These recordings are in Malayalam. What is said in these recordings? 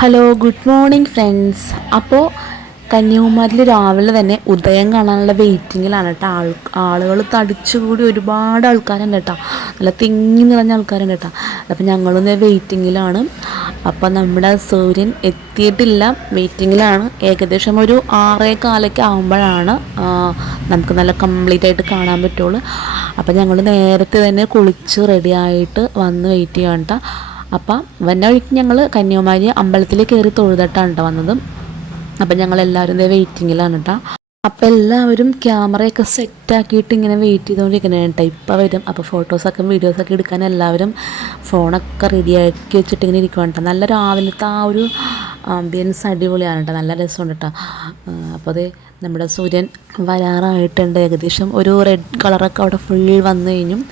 ഹലോ ഗുഡ് മോർണിംഗ് ഫ്രണ്ട്സ് അപ്പോൾ കന്യാകുമാരിയിൽ രാവിലെ തന്നെ ഉദയം കാണാനുള്ള വെയിറ്റിങ്ങിലാണ് കേട്ടോ. ആൾ ആളുകൾ തടിച്ചുകൂടി ഒരുപാട് ആൾക്കാരുണ്ട് കേട്ടോ. നല്ല തിങ്ങി നിറഞ്ഞ ആൾക്കാരുണ്ട് കേട്ടോ. അപ്പോൾ ഞങ്ങളൊന്ന് വെയിറ്റിങ്ങിലാണ് അപ്പോൾ നമ്മുടെ സൂര്യൻ എത്തിയിട്ടില്ല. വെയിറ്റിങ്ങിലാണ് ഏകദേശം ഒരു ആറേ കാലൊക്കെ ആകുമ്പോഴാണ് നമുക്ക് നല്ല കംപ്ലീറ്റ് ആയിട്ട് കാണാൻ പറ്റുള്ളൂ. അപ്പോൾ ഞങ്ങൾ നേരത്തെ തന്നെ കുളിച്ച് റെഡിയായിട്ട് വന്ന് വെയിറ്റ് ചെയ്യാൻ കേട്ടോ. അപ്പം വന്ന വഴിക്ക് ഞങ്ങൾ കന്യാകുമാരി അമ്പലത്തിൽ കയറി തൊഴുതട്ടാണ് കേട്ടോ വന്നത്. അപ്പം ഞങ്ങൾ എല്ലാവരും വെയിറ്റിങ്ങിലാണ് കേട്ടോ അപ്പം എല്ലാവരും ക്യാമറയൊക്കെ സെറ്റാക്കിയിട്ട് ഇങ്ങനെ വെയിറ്റ് ചെയ്തുകൊണ്ടിരിക്കണേ കേട്ടോ ഇപ്പം വരും. അപ്പോൾ ഫോട്ടോസൊക്കെ വീഡിയോസൊക്കെ എടുക്കാൻ എല്ലാവരും ഫോണൊക്കെ റെഡിയാക്കി വെച്ചിട്ട് ഇങ്ങനെ ഇരിക്കുവാണ് കേട്ടോ നല്ല രാവിലത്തെ ആ ഒരു ആംബിയൻസ് അടിപൊളിയാണ് കേട്ടോ നല്ല രസമുണ്ട് കേട്ടോ അപ്പോൾ അത് നമ്മുടെ സൂര്യൻ വരാറായിട്ടുണ്ട്. ഏകദേശം ഒരു റെഡ് കളറൊക്കെ അവിടെ ഫുൾ വന്നു കഴിഞ്ഞും.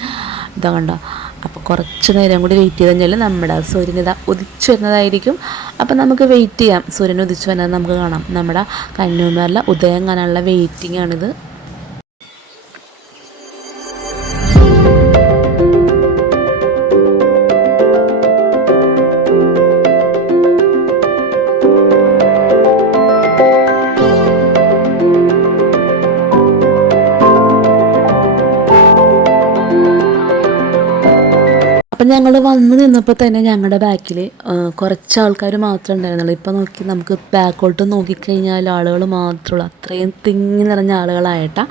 ഇതാ കണ്ടോ. അപ്പോൾ കുറച്ച് നേരം കൂടി വെയിറ്റ് ചെയ്ത് കഴിഞ്ഞാൽ നമ്മുടെ സൂര്യൻ ഇതാ ഉദിച്ചു വരുന്നതായിരിക്കും. അപ്പോൾ നമുക്ക് വെയിറ്റ് ചെയ്യാം. സൂര്യൻ ഉദിച്ചു വരുന്നത് നമുക്ക് കാണാം. നമ്മുടെ കന്യാകുമാരിലെ ഉദയം കാണാനുള്ള വെയിറ്റിംഗ് ആണിത്. അപ്പം ഞങ്ങൾ വന്ന് നിന്നപ്പോൾ തന്നെ ഞങ്ങളുടെ ബാക്കിൽ കുറച്ച് ആൾക്കാർ മാത്രമേ ഉണ്ടായിരുന്നുള്ളൂ. ഇപ്പം നോക്കി നമുക്ക് ബാക്കോട്ട് നോക്കിക്കഴിഞ്ഞാൽ ആളുകൾ മാത്രമുള്ളൂ അത്രയും തിങ്ങി നിറഞ്ഞ ആളുകളായിട്ടാ.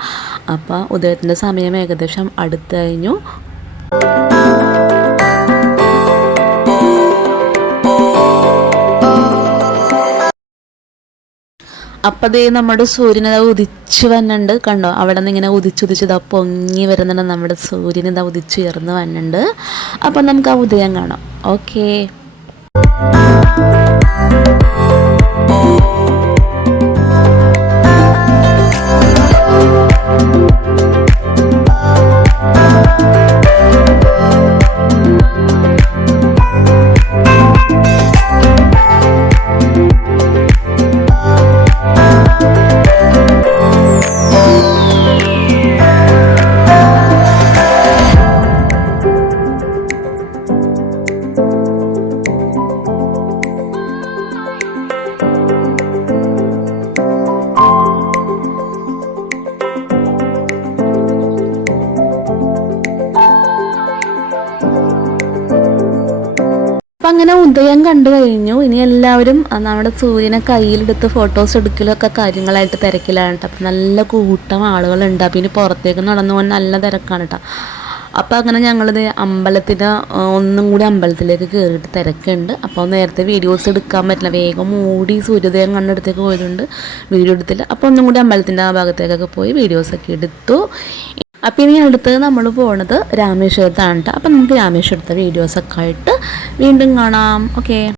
അപ്പോൾ ഉദയത്തിന്റെ സമയം ഏകദേശം അടുത്ത് കഴിഞ്ഞു അപ്പം ദേ നമ്മുടെ സൂര്യൻ ഇതാ ഉദിച്ചു വന്നുണ്ട് കണ്ടോ? അവിടെ നിന്ന് ഇങ്ങനെ ഉദിച്ചുദിച്ചത് പൊങ്ങി വരുന്നുണ്ട്. നമ്മുടെ സൂര്യൻ ഇതാ ഉദിച്ചുയർന്ന് വന്നുണ്ട് അപ്പം നമുക്ക് ആ ഉദയം കാണാം. ഓക്കേ അപ്പം അങ്ങനെ ഉദയം കണ്ടു കഴിഞ്ഞു. ഇനി എല്ലാവരും നമ്മുടെ സൂര്യനെ കയ്യിലെടുത്ത് ഫോട്ടോസ് എടുക്കലൊക്കെ കാര്യങ്ങളായിട്ട് തിരക്കിലാണ് കേട്ടോ. അപ്പം നല്ല കൂട്ടം ആളുകളുണ്ട്. അപ്പം ഇനി പുറത്തേക്ക് നടന്നു പോകാൻ നല്ല തിരക്കാണ് കേട്ടോ. അപ്പോൾ അങ്ങനെ ഞങ്ങളിത് അമ്പലത്തിന് ഒന്നും കൂടി അമ്പലത്തിലേക്ക് കയറിയിട്ട് തിരക്കുണ്ട്. അപ്പോൾ നേരത്തെ വീഡിയോസ് എടുക്കാൻ പറ്റില്ല. വേഗം മൂടി സൂര്യോദയം കണ്ടെടുത്തേക്ക് പോയതുകൊണ്ട് വീഡിയോ എടുത്തില്ല. അപ്പോൾ ഒന്നും കൂടി അമ്പലത്തിന്റെ ആ ഭാഗത്തേക്കൊക്കെ പോയി വീഡിയോസൊക്കെ എടുത്തു. അപ്പം ഇനി അടുത്തത് നമ്മൾ പോണത് രാമേശ്വരത്താണ് കേട്ടോ അപ്പം നമുക്ക് രാമേശ്വരത്തെ വീഡിയോസൊക്കെ ആയിട്ട് വീണ്ടും കാണാം. ഓക്കെ